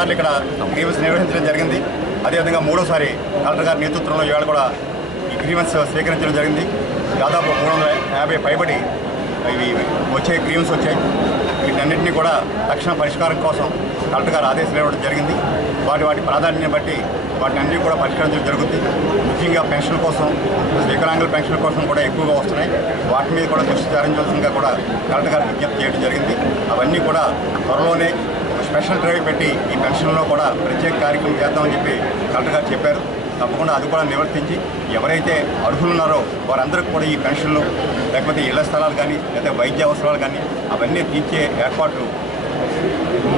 సార్లు ఇక్కడ గ్రీవెన్స్ నిర్వహించడం జరిగింది. అదేవిధంగా మూడోసారి కలెక్టర్ గారి నేతృత్వంలో ఇవాళ కూడా ఈ గ్రీవెన్స్ స్వీకరించడం జరిగింది. దాదాపు 350 పైబడి ఇవి గ్రీవెన్స్ వచ్చాయి. వీటన్నింటినీ కూడా తక్షణ పరిష్కారం కోసం కలెక్టర్ గారు ఆదేశాలు ఇవ్వడం జరిగింది. వాటి ప్రాధాన్యతను బట్టి వాటిని అన్నీ కూడా పరిష్కరించడం జరుగుతుంది. ముఖ్యంగా పెన్షన్ కోసం, వికలాంగుల పెన్షన్ కోసం కూడా ఎక్కువగా వస్తున్నాయి. వాటి మీద కూడా దృష్టి సారించాల్సిందిగా కూడా కలెక్టర్ గారికి విజ్ఞప్తి చేయడం జరిగింది. అవన్నీ కూడా త్వరలోనే స్పెషల్ డ్రైవ్ పెట్టి ఈ పెన్షన్లో కూడా ప్రత్యేక కార్యక్రమం చేద్దామని చెప్పి కలెక్టర్ గారు చెప్పారు. తప్పకుండా అది కూడా నివర్తించి ఎవరైతే అర్హులు ఉన్నారో వారందరికీ కూడా ఈ పెన్షన్లు, లేకపోతే ఇళ్ల స్థలాలు కానీ, లేదా వైద్య అవసరాలు కానీ అవన్నీ తీర్చే ఏర్పాట్లు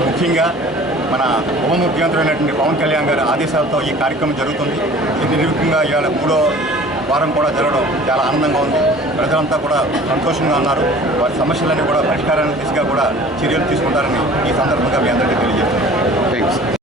ముఖ్యంగా మన ఉప ముఖ్యమంత్రి అయినటువంటి పవన్ కళ్యాణ్ గారి ఆదేశాలతో ఈ కార్యక్రమం జరుగుతుంది. ఇది నిర్విఘ్నంగా ఇవాళ 3వ వారం కూడా జరగడం చాలా ఆనందంగా ఉంది. ప్రజలంతా కూడా సంతోషంగా ఉన్నారు. వారి సమస్యలన్నీ కూడా పరిష్కారాన్ని దిశగా కూడా చర్యలు తీసుకుంటారని ఈ సందర్భంగా మీ అందరికీ తెలియజేస్తున్నాను.